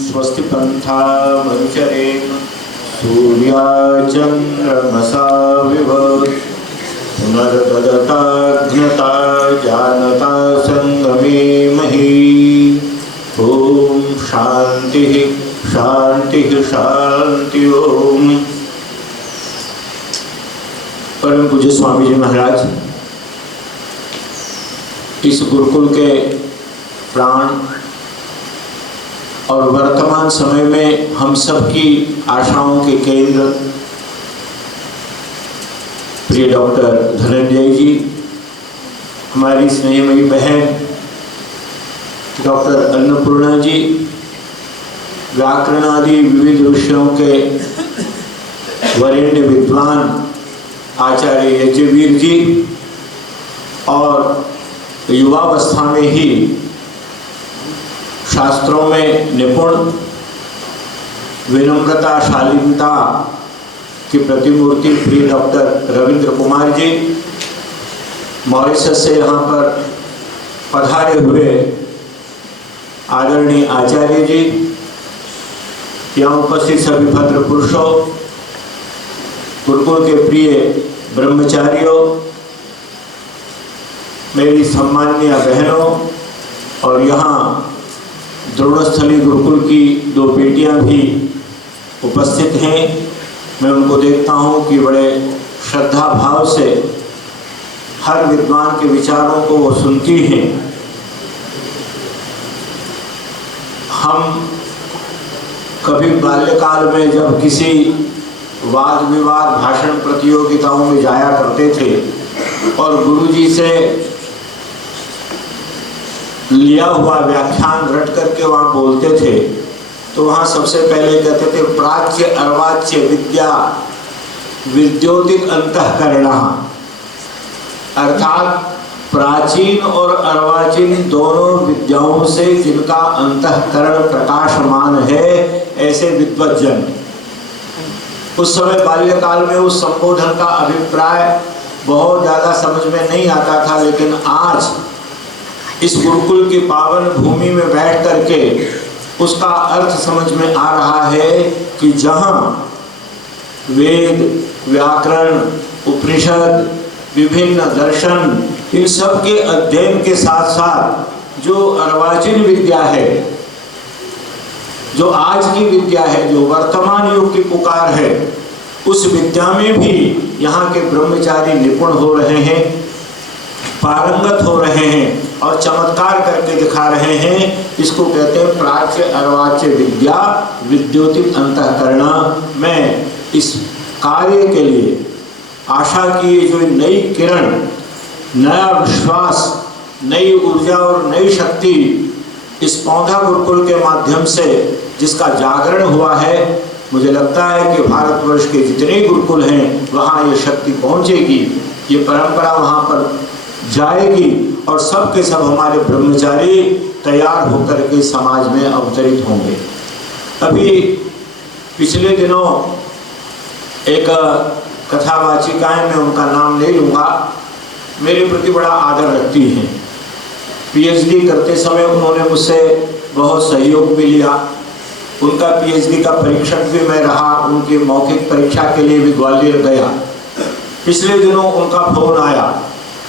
स्वस्ति पन्थामनुचरेण सूर्या चन्द्रमसा विव पुनर्ददताज्ञता जानता संगमे मही। ओम शांति शांति शांति। ओम। परम पूज्य स्वामी जी महाराज इस गुरुकुल के प्राण और वर्तमान समय में हम सब की आशाओं के केंद्र प्रिय डॉक्टर धनंजय जी, हमारी स्नेहमयी बहन डॉक्टर अन्नपूर्णा जी, व्याकरण आदि विविध विषयों के वरेण्य विद्वान आचार्य यज्ञवीर जी और युवावस्था में ही शास्त्रों में निपुण विनम्रता शालीनता की प्रतिमूर्ति प्रिय डॉक्टर रविंद्र कुमार जी, मॉरिशस से यहाँ पर पधारे हुए आदरणीय आचार्य जी, यहाँ उपस्थित सभी भद्र पुरुषों, गुरुकुल के प्रिय ब्रह्मचारियों, मेरी सम्माननीय बहनों और यहाँ द्रोणस्थली गुरुकुल की दो बेटियां भी उपस्थित हैं। मैं उनको देखता हूँ कि बड़े श्रद्धा भाव से हर विद्वान के विचारों को वो सुनती हैं। हम कभी बाल्यकाल में जब किसी वाद विवाद भाषण प्रतियोगिताओं में जाया करते थे और गुरुजी से लिया हुआ व्याख्यान रट करके वहाँ बोलते थे, तो वहाँ सबसे पहले कहते थे प्राच्य अर्वाच्य विद्या विद्योतिक अंतःकरणा, अर्थात प्राचीन और अर्वाचीन दोनों विद्याओं से जिनका अंतःकरण प्रकाशमान है, ऐसे विद्वज्जन। उस समय बाल्यकाल में उस संबोधन का अभिप्राय बहुत ज़्यादा समझ में नहीं आता था, लेकिन आज इस गुरुकुल की पावन भूमि में बैठ करके उसका अर्थ समझ में आ रहा है कि जहाँ वेद व्याकरण उपनिषद विभिन्न दर्शन इन सब के अध्ययन के साथ साथ जो अर्वाचीन विद्या है, जो आज की विद्या है, जो वर्तमान युग की पुकार है, उस विद्या में भी यहाँ के ब्रह्मचारी निपुण हो रहे हैं, पारंगत हो रहे हैं और चमत्कार करके दिखा रहे हैं। इसको कहते हैं प्राच्य अर्वाच्य विद्या विद्योतिक अंतःकरण। मैं इस कार्य के लिए आशा की जो नई किरण, नया विश्वास, नई ऊर्जा और नई शक्ति इस पौधा गुरुकुल के माध्यम से जिसका जागरण हुआ है, मुझे लगता है कि भारतवर्ष के जितने गुरुकुल हैं वहाँ ये शक्ति पहुँचेगी, ये परंपरा वहाँ पर जाएगी और सब के सब हमारे ब्रह्मचारी तैयार होकर के समाज में अवतरित होंगे। अभी पिछले दिनों एक कथावाचिकाएं, मैं उनका नाम नहीं लूँगा, मेरे प्रति बड़ा आदर रखती हैं। पीएचडी करते समय उन्होंने मुझसे बहुत सहयोग भी लिया। उनका पीएचडी का परीक्षक भी मैं रहा, उनकी मौखिक परीक्षा के लिए भी ग्वालियर गया। पिछले दिनों उनका फोन आया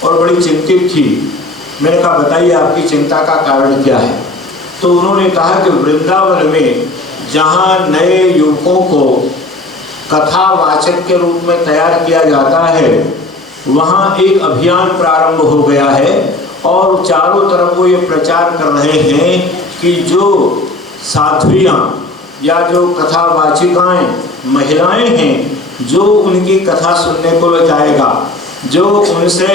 और बड़ी चिंतित थी। मैंने कहा बताइए आपकी चिंता का कारण क्या है? तो उन्होंने कहा कि वृंदावन में जहाँ नए युवकों को कथावाचक के रूप में तैयार किया जाता है, वहाँ एक अभियान प्रारंभ हो गया है और चारों तरफ वो ये प्रचार कर रहे हैं कि जो साध्वियाँ या जो कथावाचिकाएँ महिलाएं हैं, जो उनकी कथा सुनने को जाएगा, जो उनसे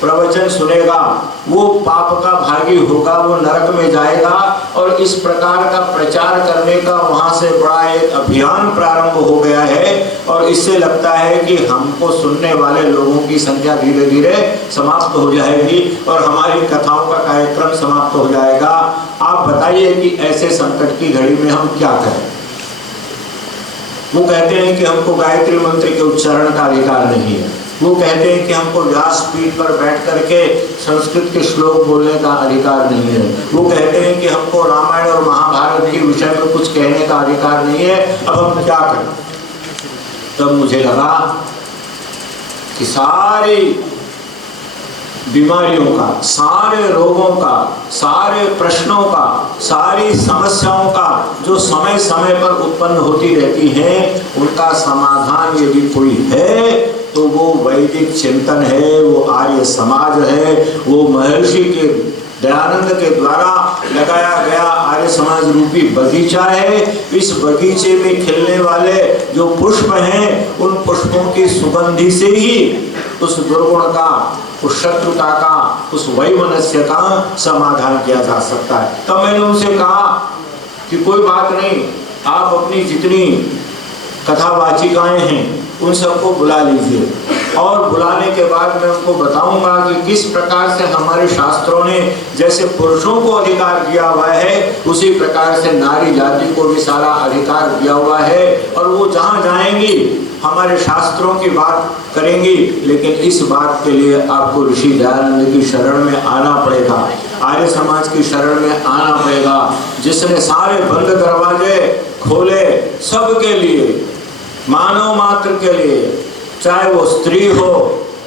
प्रवचन सुनेगा, वो पाप का भागी होगा, वो नरक में जाएगा। और इस प्रकार का प्रचार करने का वहाँ से बड़ा एक अभियान प्रारंभ हो गया है और इससे लगता है कि हमको सुनने वाले लोगों की संख्या धीरे धीरे समाप्त हो जाएगी और हमारी कथाओं का कार्यक्रम समाप्त हो जाएगा। आप बताइए कि ऐसे संकट की घड़ी में हम क्या करें? वो कहते हैं कि हमको गायत्री मंत्र के उच्चारण का अधिकार नहीं है। वो कहते हैं कि हमको व्यासपीठ पर बैठ करके संस्कृत के श्लोक बोलने का अधिकार नहीं है। वो कहते हैं कि हमको रामायण और महाभारत के विषय में कुछ कहने का अधिकार नहीं है। अब हम क्या करें? तब मुझे लगा कि सारी बीमारियों का, सारे रोगों का, सारे प्रश्नों का, सारी समस्याओं का जो समय समय पर उत्पन्न होती रहती हैं, उनका समाधान यदि कोई है तो वो वैदिक चिंतन है, वो आर्य समाज है, वो महर्षि के दयानंद के द्वारा लगाया गया आर्य समाज रूपी बगीचा है। इस बगीचे में खिलने वाले जो पुष्प हैं, उन पुष्पों की सुगंधि से ही उस दुर्गुण का, उस शत्रुता का, उस वैमनस्य का समाधान किया जा सकता है। तब मैंने उनसे कहा कि कोई बात नहीं, आप अपनी जितनी कथावाचिकाएं हैं उन सबको बुला लीजिए, और बुलाने के बाद मैं उनको बताऊंगा कि किस प्रकार से हमारे शास्त्रों ने जैसे पुरुषों को अधिकार दिया हुआ है, उसी प्रकार से नारी जाति को भी सारा अधिकार दिया हुआ है। और वो जहाँ जाएंगी हमारे शास्त्रों की बात करेंगी, लेकिन इस बात के लिए आपको ऋषि दयानंद की शरण में आना पड़ेगा, आर्य समाज की शरण में आना पड़ेगा, जिसने सारे बंद दरवाजे खोले सबके लिए, मानव मात्र के लिए, चाहे वो स्त्री हो,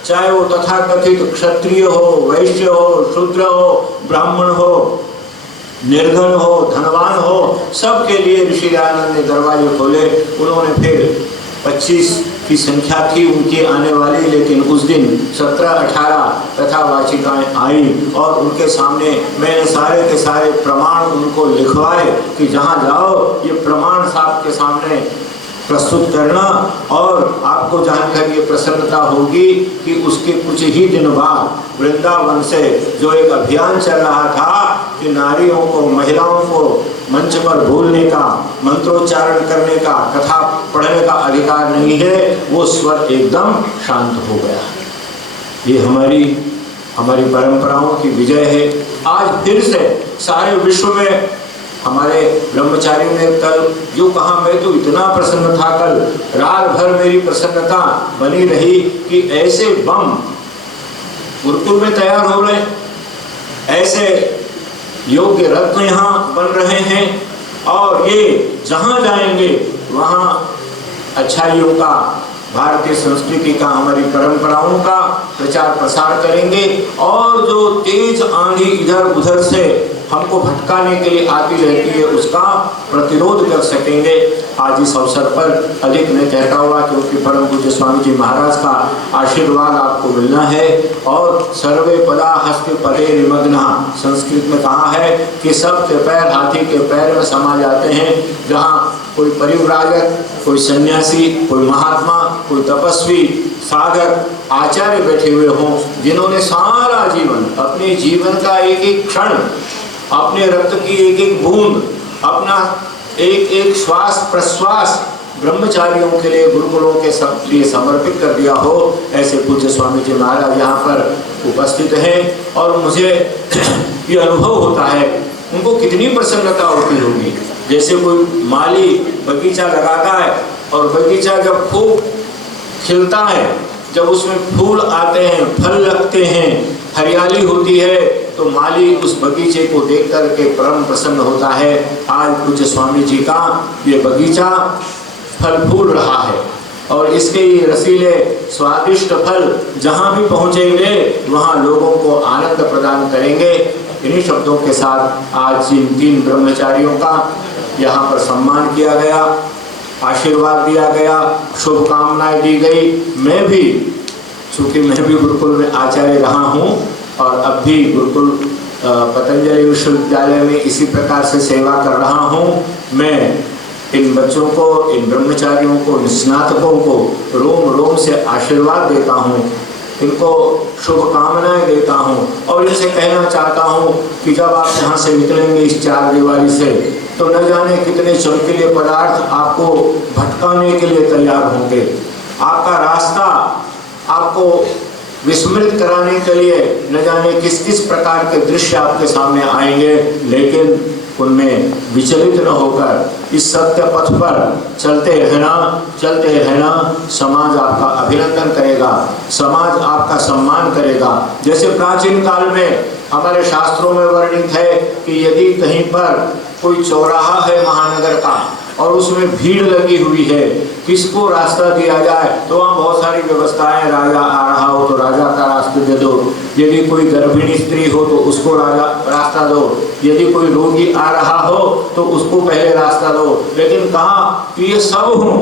चाहे वो तथाकथित क्षत्रिय हो, वैश्य हो, शूद्र हो, ब्राह्मण हो, निर्धन हो, धनवान हो, सबके लिए ऋषि दयानंद ने दरवाजे खोले। उन्होंने फिर 25 की संख्या थी उनकी आने वाली, लेकिन उस दिन 17-18 कथावाचिकाएं आई और उनके सामने मैंने सारे के सारे प्रमाण उनको लिखवाए कि जहाँ जाओ ये प्रमाण साहब के सामने प्रस्तुत करना, और आपको जानकर ये प्रसन्नता होगी कि उसके कुछ ही दिन बाद वृंदावन से जो एक अभियान चल रहा था कि नारियों को, महिलाओं को मंच पर बोलने का, मंत्रोच्चारण करने का, कथा पढ़ने का अधिकार नहीं है, वो स्वर एकदम शांत हो गया। ये हमारी परंपराओं की विजय है। आज फिर से सारे विश्व में हमारे ब्रह्मचारियों ने कल जो कहा, मैं तो इतना प्रसन्न था, कल रात भर मेरी प्रसन्नता बनी रही कि ऐसे बम गुरुकुल में तैयार हो रहे, ऐसे योग्य रत्न यहाँ बन रहे हैं, और ये जहाँ जाएंगे वहाँ अच्छाइयों का, भारतीय संस्कृति का, हमारी परंपराओं का प्रचार प्रसार करेंगे, और जो तेज आंधी इधर उधर से हमको भटकाने के लिए आती रहती है उसका प्रतिरोध कर सकेंगे। आज इस अवसर पर अधिक नहीं कहता हुआ, क्योंकि परम पूज्य स्वामी जी महाराज का आशीर्वाद आपको मिलना है। और सर्वे पदा हस्ते पदे निमग्ना, संस्कृत में कहा है कि सबके पैर हाथी के पैर में समा जाते हैं। जहाँ कोई परिव्राजक, कोई सन्यासी, कोई महात्मा, कोई तपस्वी, साधक, आचार्य बैठे हुए हों, जिन्होंने सारा जीवन, अपने जीवन का एक एक क्षण, अपने रक्त की एक एक बूंद, अपना एक एक श्वास प्रश्वास ब्रह्मचारियों के लिए, गुरुकुलों के सब लिए समर्पित कर दिया हो, ऐसे पूज्य स्वामी जी महाराज यहाँ पर उपस्थित हैं। और मुझे ये अनुभव होता है उनको कितनी प्रसन्नता होती होगी। जैसे कोई माली बगीचा लगाता है और बगीचा जब खूब खिलता है, जब उसमें फूल आते हैं, फल लगते हैं, हरियाली होती है, तो माली उस बगीचे को देख कर के परम प्रसन्न होता है। आज पूज्य स्वामी जी का ये बगीचा फल फूल रहा है, और इसके ये रसीले स्वादिष्ट फल जहाँ भी पहुँचेंगे वहाँ लोगों को आनंद प्रदान करेंगे। इन्हीं शब्दों के साथ आज इन 3 ब्रह्मचारियों का यहाँ पर सम्मान किया गया, आशीर्वाद दिया गया, शुभकामनाएं दी गई। मैं भी, चूँकि मैं भी गुरुकुल में आचार्य रहा हूँ और अब भी गुरुकुल पतंजलि विश्वविद्यालय में इसी प्रकार से सेवा कर रहा हूँ, मैं इन बच्चों को, इन ब्रह्मचारियों को, स्नातकों को रोम रोम से आशीर्वाद देता हूँ, इनको शुभकामनाएं देता हूँ, और इनसे कहना चाहता हूँ कि जब आप यहाँ से निकलेंगे इस 4 दीवारी से, तो न जाने कितने चमकीले पदार्थ आपको भटकाने के लिए तैयार होंगे। आपका रास्ता आपको विस्मृत कराने के लिए न जाने किस किस प्रकार के दृश्य आपके सामने आएंगे, लेकिन उनमें विचलित न होकर इस सत्य पथ पर चलते रहना, समाज आपका अभिनंदन करेगा, समाज आपका सम्मान करेगा। जैसे प्राचीन काल में हमारे शास्त्रों में वर्णित है कि यदि कहीं पर कोई चौराहा है महानगर का और उसमें भीड़ लगी हुई है, किसको रास्ता दिया जाए, तो वहाँ बहुत सारी व्यवस्थाएं, राजा आ रहा हो तो राजा का रास्ता दे दो, यदि कोई गर्भिणी स्त्री हो तो उसको रास्ता दो, यदि कोई रोगी आ रहा हो तो उसको पहले रास्ता दो। लेकिन कहा कि ये सब हो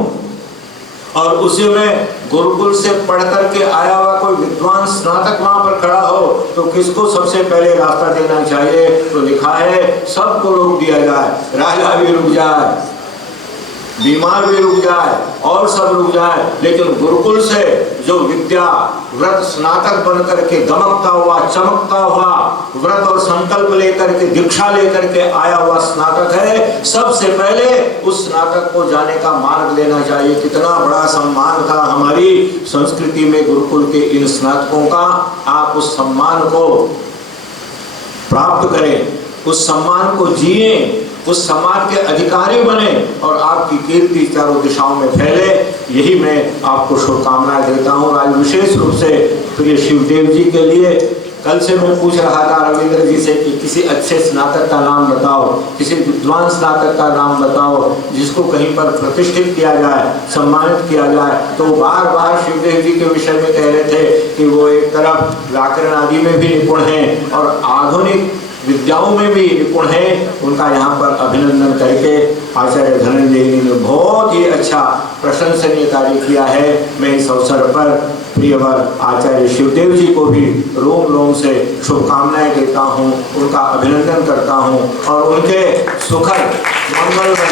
और उसी में गुरुकुल से पढ़ करके आया हुआ कोई विद्वान स्नातक वहां पर खड़ा हो तो किसको सबसे पहले रास्ता देना चाहिए? तो लिखा है सबको रोक दिया जाए, राजा भी रुक जाए, बीमार भी रुक जाए और सब रुक जाए, लेकिन गुरुकुल से जो विद्या व्रत स्नातक बन करके दमकता हुआ चमकता हुआ व्रत और संकल्प लेकर के दीक्षा लेकर के आया हुआ स्नातक है, सबसे पहले उस स्नातक को जाने का मार्ग लेना चाहिए। कितना बड़ा सम्मान था हमारी संस्कृति में गुरुकुल के इन स्नातकों का। आप उस सम्मान को प्राप्त करें, उस सम्मान को जिए, उस समाज के अधिकारी बने और आपकी कीर्ति चारों दिशाओं में फैले। यही मैं आपको शुभकामनाएं देता हूँ। आज विशेष रूप से प्रिय शिवदेव जी के लिए कल से मैं पूछ रहा था रविंद्र जी से कि किसी अच्छे स्नातक का नाम बताओ, किसी विद्वान स्नातक का नाम बताओ जिसको कहीं पर प्रतिष्ठित किया जाए, सम्मानित किया जाए। तो बार बार शिवदेव जी के विषय में कह रहे थे कि वो एक तरफ व्याकरण आदि में भी निपुण हैं और आधुनिक विद्याओं में भी निपुण है। उनका यहाँ पर अभिनंदन करके आचार्य धनंजय जी ने बहुत ही अच्छा प्रशंसनीय कार्य किया है। मैं इस अवसर पर प्रियवर आचार्य शिवदेव जी को भी रोम रोम से शुभकामनाएं देता हूँ, उनका अभिनंदन करता हूँ और उनके सुखद मंगल में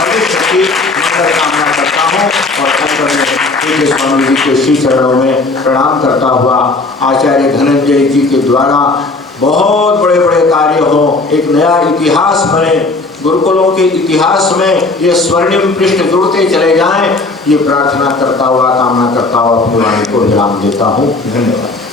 भविष्य की मंगल कामना करता हूँ और अंत में पूज्य स्वामी जी के श्री चरणों में प्रणाम करता हुआ आचार्य धनंजय जी के द्वारा बहुत बड़े बड़े कार्य हो, एक नया इतिहास बने, गुरुकुलों के इतिहास में ये स्वर्णिम पृष्ठ जुड़ते चले जाएं, ये प्रार्थना करता हुआ कामना करता हुआ अपनी वाणी को विराम देता हूँ। धन्यवाद।